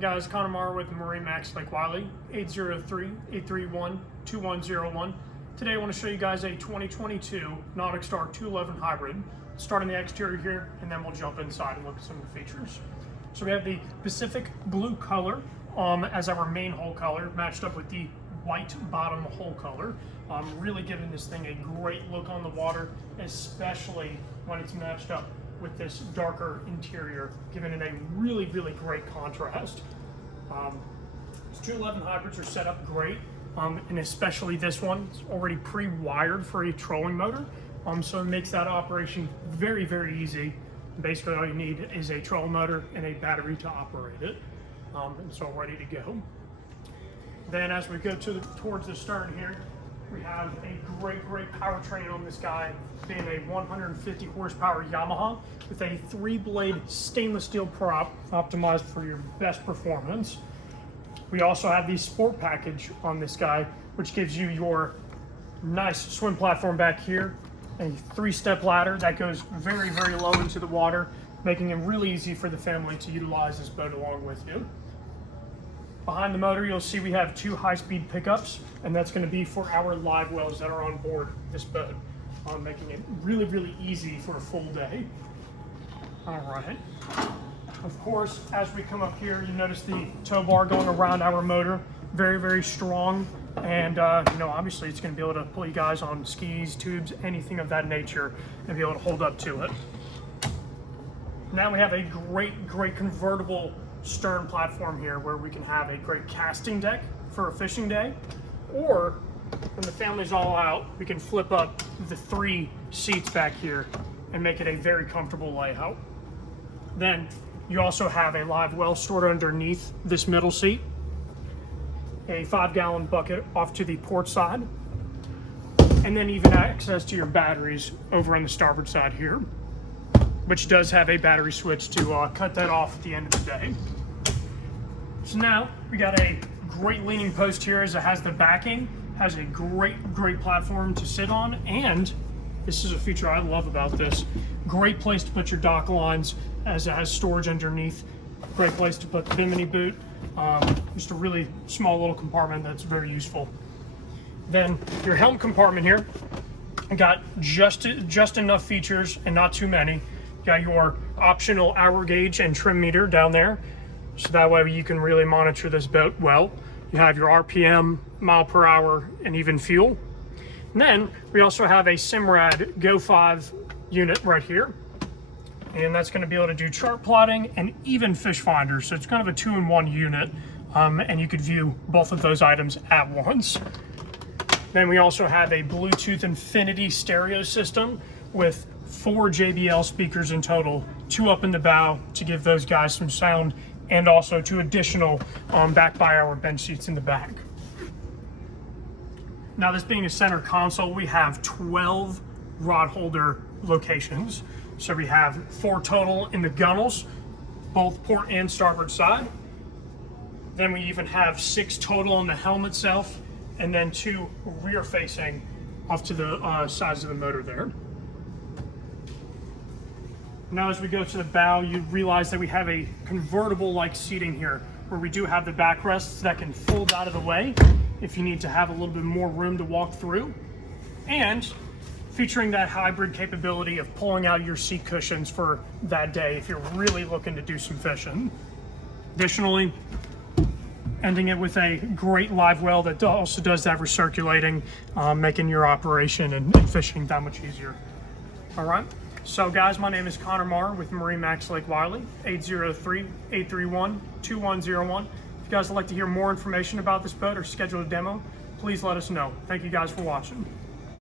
Guys, Connor Marr with MarineMax Lake Wylie, 803-831-2101. Today I want to show you guys a 2022 NauticStar 211 hybrid. Start on the exterior here, and then we'll jump inside and look at some of the features. So we have the Pacific blue color as our main hull color, matched up with the white bottom hull color. Really giving this thing a great look on the water, especially when it's matched up with this darker interior, giving it a really great contrast. These 211 hybrids are set up great, and especially this one, it's already pre-wired for a trolling motor, so it makes that operation very easy. Basically all you need is a trolling motor and a battery to operate it, and it's all ready to go. Then as we go towards the stern here, we have a great powertrain on this guy, being a 150 horsepower Yamaha with a 3-blade stainless steel prop optimized for your best performance. We also have the sport package on this guy, which gives you your nice swim platform back here, a 3-step ladder that goes very low into the water, making it really easy for the family to utilize this boat along with you. Behind the motor, you'll see we have 2 high-speed pickups, and that's going to be for our live wells that are on board this boat, making it really easy for a full day. All right. Of course, as we come up here, you notice the tow bar going around our motor, very strong, and obviously it's going to be able to pull you guys on skis, tubes, anything of that nature, and be able to hold up to it. Now we have a great convertible stern platform here, where we can have a great casting deck for a fishing day, or when the family's all out, we can flip up the 3 seats back here and make it a very comfortable layout. Then you also have a live well stored underneath this middle seat, a 5-gallon bucket off to the port side, and then even access to your batteries over on the starboard side here, which does have a battery switch to cut that off at the end of the day. So now we got a great leaning post here, as it has the backing, has a great platform to sit on, and this is a feature I love about this. Great place to put your dock lines, as it has storage underneath. Great place to put the Bimini boot. Just a really small little compartment that's very useful. Then your helm compartment here, got just enough features and not too many. Got your optional hour gauge and trim meter down there, so that way you can really monitor this boat well. You have your RPM, mile per hour, and even fuel. And then we also have a Simrad Go 5 unit right here, and that's going to be able to do chart plotting and even fish finders. So it's kind of a 2-in-1 unit, and you could view both of those items at once. Then we also have a Bluetooth Infinity stereo system with 4 JBL speakers in total, 2 up in the bow to give those guys some sound, and also 2 additional back by our bench seats in the back. Now, this being a center console, we have 12 rod holder locations. So we have 4 total in the gunnels, both port and starboard side. Then we even have 6 total on the helm itself, and then 2 rear facing off to the sides of the motor there. Now as we go to the bow, you realize that we have a convertible-like seating here, where we do have the backrests that can fold out of the way if you need to have a little bit more room to walk through, and featuring that hybrid capability of pulling out your seat cushions for that day if you're really looking to do some fishing. Additionally, ending it with a great live well that also does that recirculating, making your operation and fishing that much easier. All right. So guys, my name is Connor Marr with MarineMax Lake Wylie, 803-831-2101. If you guys would like to hear more information about this boat or schedule a demo, please let us know. Thank you guys for watching.